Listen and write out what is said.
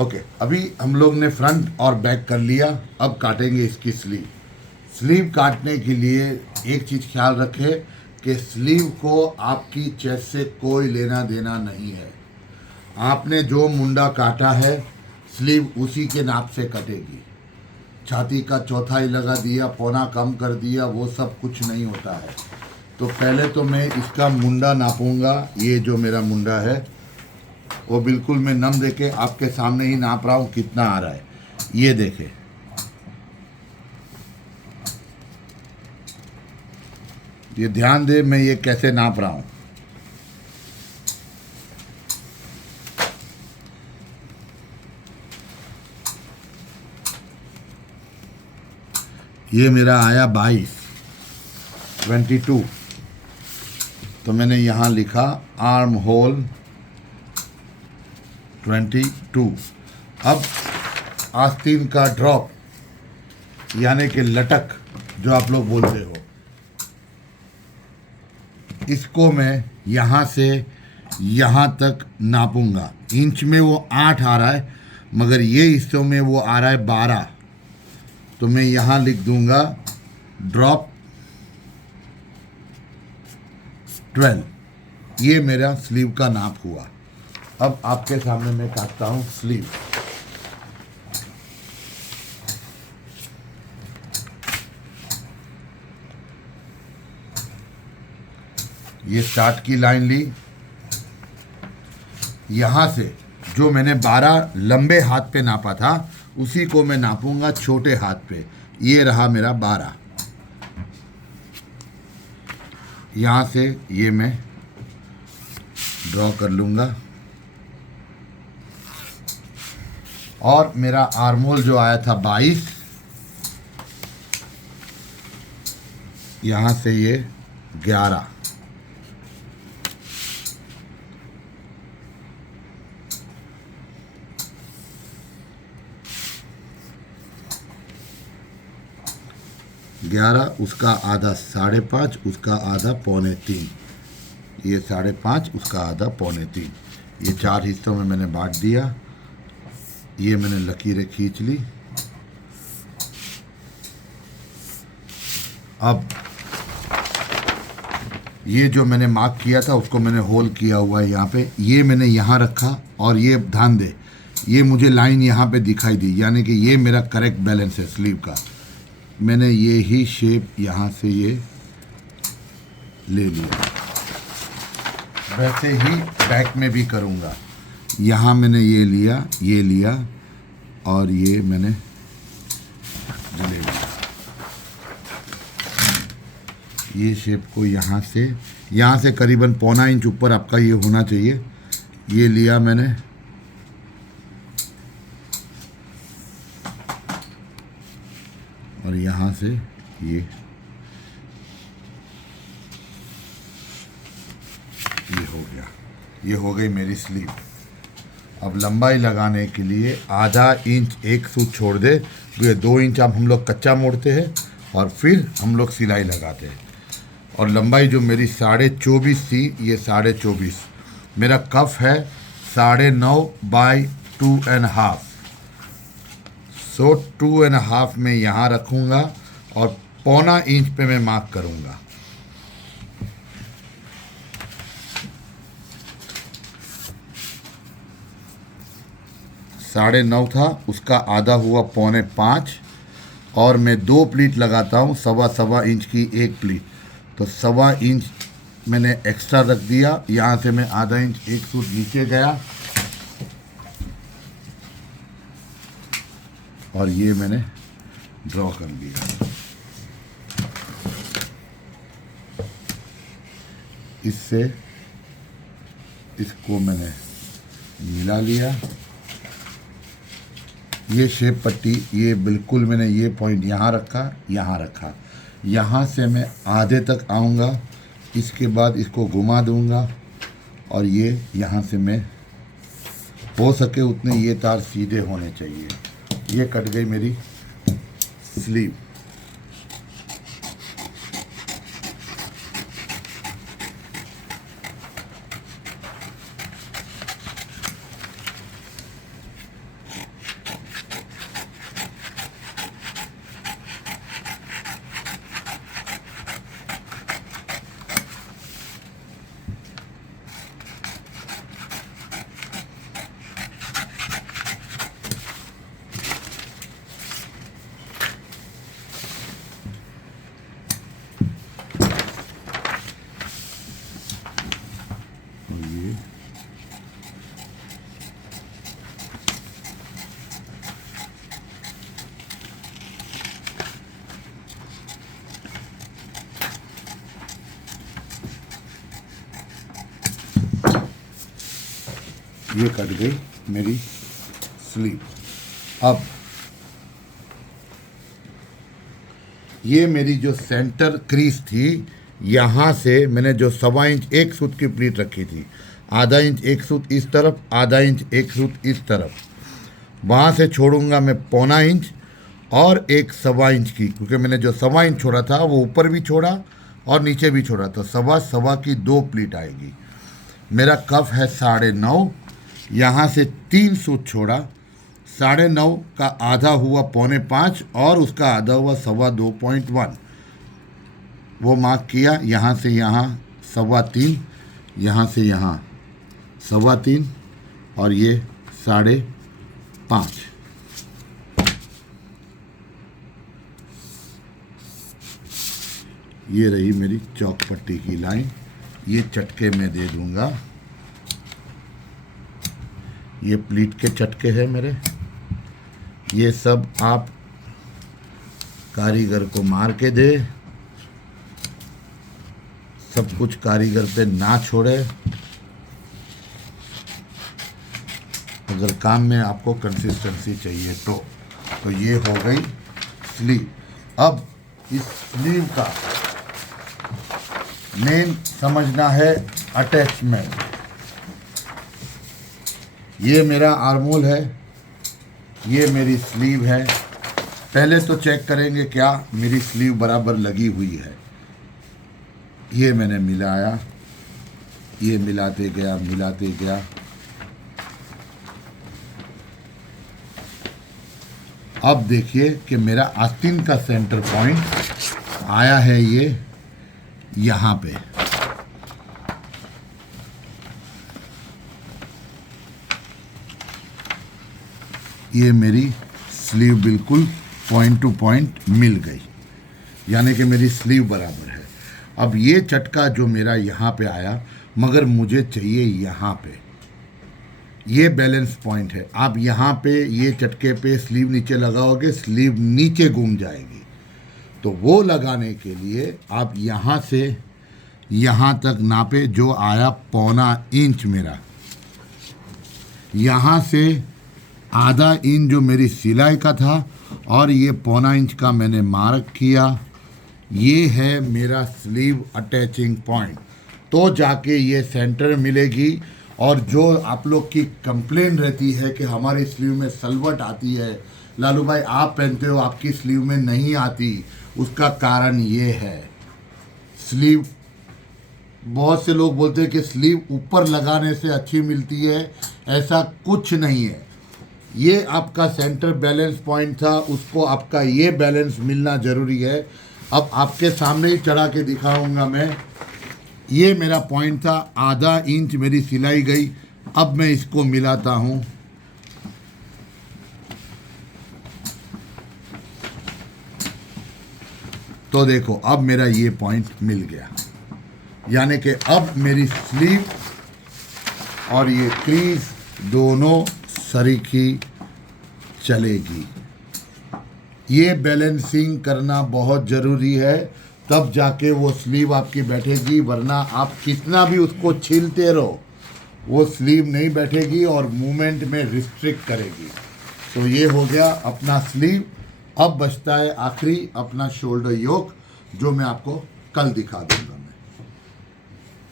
Okay, अभी हम लोग ने फ्रंट और बैक कर लिया। अब काटेंगे इसकी स्लीव। स्लीव काटने के लिए एक चीज़ ख्याल रखें कि स्लीव को आपकी चेस्ट से कोई लेना देना नहीं है। आपने जो मुंडा काटा है स्लीव उसी के नाप से कटेगी। छाती का चौथाई लगा दिया, पौना कम कर दिया, वो सब कुछ नहीं होता है। तो पहले तो मैं इसका मुंडा नापूंगा। ये जो मेरा मुंडा है वो बिल्कुल मैं नम देके आपके सामने ही नाप रहा हूँ कितना आ रहा है। ये देखें, ये ध्यान दे मैं ये कैसे नाप रहा हूँ। ये मेरा आया 22। तो मैंने यहाँ लिखा आर्म होल 22। अब आस्तीन का ड्रॉप यानी कि लटक जो आप लोग बोलते हो, इसको मैं यहाँ से यहाँ तक नापूंगा। इंच में वो 8 आ रहा है, मगर ये हिस्सों में वो आ रहा है 12। तो मैं यहाँ लिख दूंगा ड्रॉप 12। ये मेरा स्लीव का नाप हुआ। अब आपके सामने मैं काटता हूँ स्लीव। ये स्टार्ट की लाइन ली, यहाँ से जो मैंने 12 लंबे हाथ पे नापा था उसी को मैं नापूंगा छोटे हाथ पे। ये रहा मेरा 12। यहाँ से ये मैं ड्रॉ कर लूँगा। और मेरा आर्मोल जो आया था 22, यहाँ से ये 11। उसका आधा 5.5, उसका आधा 2.25। ये 5.5, उसका आधा 2.25। ये 4 हिस्सों में मैंने बांट दिया। ये मैंने लकीरें खींच ली। अब ये जो मैंने मार्क किया था उसको मैंने होल किया हुआ है यहाँ पे। ये मैंने यहाँ रखा और ये ध्यान दे, ये मुझे लाइन यहाँ पे दिखाई दी, यानी कि ये मेरा करेक्ट बैलेंस है स्लीव का। मैंने ये ही शेप यहाँ से ये ले लिया। वैसे ही बैक में भी करूँगा। यहाँ मैंने ये लिया और ये मैंने ले लिया। ये शेप को यहाँ से करीबन 1.25 इंच ऊपर आपका ये होना चाहिए। ये लिया मैंने, और यहाँ से ये हो गया। ये हो गई मेरी स्लीव। अब लंबाई लगाने के लिए आधा इंच एक सूत छोड़ दे। ये 2 इंच अब हम लोग कच्चा मोड़ते हैं और फिर हम लोग सिलाई लगाते हैं। और लंबाई जो मेरी 24.5 थी, ये 24.5। मेरा कफ है 9.5 बाई 2.5। सो 2.5 में यहाँ रखूँगा और 1.25 इंच पे मैं मार्क करूँगा। साढ़े 9 था, उसका आधा हुआ 4.25। और मैं 2 प्लीट लगाता हूँ, 1.25 इंच की एक प्लीट। तो 1.25 इंच मैंने एक्स्ट्रा रख दिया। यहाँ से मैं आधा इंच एक सूत नीचे गया और ये मैंने ड्रॉ कर लिया। इससे इसको मैंने मिला लिया। ये शेप पट्टी, ये बिल्कुल मैंने ये पॉइंट यहाँ रखा। यहाँ से मैं आधे तक आऊँगा। इसके बाद इसको घुमा दूँगा और ये यहाँ से मैं हो सके उतने ये तार सीधे होने चाहिए। ये कट गई मेरी स्लीव। ये कट गई मेरी स्लीव। अब ये मेरी जो सेंटर क्रीज थी, यहाँ से मैंने जो 1.25 इंच एक सूत की प्लीट रखी थी, आधा इंच एक सूत इस तरफ, आधा इंच एक सूत इस तरफ, वहाँ से छोड़ूंगा मैं 1.25 इंच और एक 1.25 इंच की, क्योंकि मैंने जो 1.25 इंच छोड़ा था वो ऊपर भी छोड़ा और नीचे भी छोड़ा, तो 1.25 की 2 प्लीट आएगी। मेरा कफ है 9.5, यहाँ से 3 सूत छोड़ा, 9.5 का आधा हुआ 4.25 और उसका आधा हुआ 2.1, वो मार्क किया। यहाँ से यहाँ 3.25, यहाँ से यहाँ 3.25 और ये 5.5। ये रही मेरी चौक पट्टी की लाइन। ये चटके में दे दूंगा, ये प्लीट के चटके हैं मेरे। ये सब आप कारीगर को मार के दे, सब कुछ कारीगर पे ना छोड़े, अगर काम में आपको कंसिस्टेंसी चाहिए तो ये हो गई स्लीव। अब इस स्लीव का मेन समझना है अटैचमेंट। ये मेरा आर्मोल है, ये मेरी स्लीव है। पहले तो चेक करेंगे क्या मेरी स्लीव बराबर लगी हुई है। ये मैंने मिलाया, ये मिलाते गया। अब देखिए कि मेरा आस्तीन का सेंटर पॉइंट आया है ये यहाँ पे। ये मेरी स्लीव बिल्कुल पॉइंट टू पॉइंट मिल गई, यानी कि मेरी स्लीव बराबर है। अब ये चटका जो मेरा यहाँ पे आया, मगर मुझे चाहिए यहाँ पे, ये बैलेंस पॉइंट है। आप यहाँ पे ये चटके पे स्लीव नीचे लगाओगे, स्लीव नीचे घूम जाएगी। तो वो लगाने के लिए आप यहाँ से यहाँ तक नापे, जो आया 1.25 इंच मेरा। यहाँ से आधा इंच जो मेरी सिलाई का था और ये 1.25 इंच का मैंने मार्क किया। ये है मेरा स्लीव अटैचिंग पॉइंट। तो जाके ये सेंटर मिलेगी। और जो आप लोग की कंप्लेन रहती है कि हमारी स्लीव में सलवट आती है, लालू भाई आप पहनते हो आपकी स्लीव में नहीं आती, उसका कारण ये है स्लीव। बहुत से लोग बोलते हैं कि स्लीव ऊपर लगाने से अच्छी मिलती है, ऐसा कुछ नहीं है। ये आपका सेंटर बैलेंस पॉइंट था, उसको आपका ये बैलेंस मिलना ज़रूरी है। अब आपके सामने ही चढ़ा के दिखाऊंगा मैं। ये मेरा पॉइंट था, आधा इंच मेरी सिलाई गई। अब मैं इसको मिलाता हूँ। तो देखो अब मेरा ये पॉइंट मिल गया, यानी कि अब मेरी स्लीव और ये क्रीज दोनों सरीखी चलेगी। ये बैलेंसिंग करना बहुत ज़रूरी है, तब जाके वो स्लीव आपकी बैठेगी, वरना आप कितना भी उसको छीलते रहो वो स्लीव नहीं बैठेगी और मूवमेंट में रिस्ट्रिक्ट करेगी। तो ये हो गया अपना स्लीव। अब बचता है आखिरी अपना शोल्डर योक, जो मैं आपको कल दिखा दूंगा।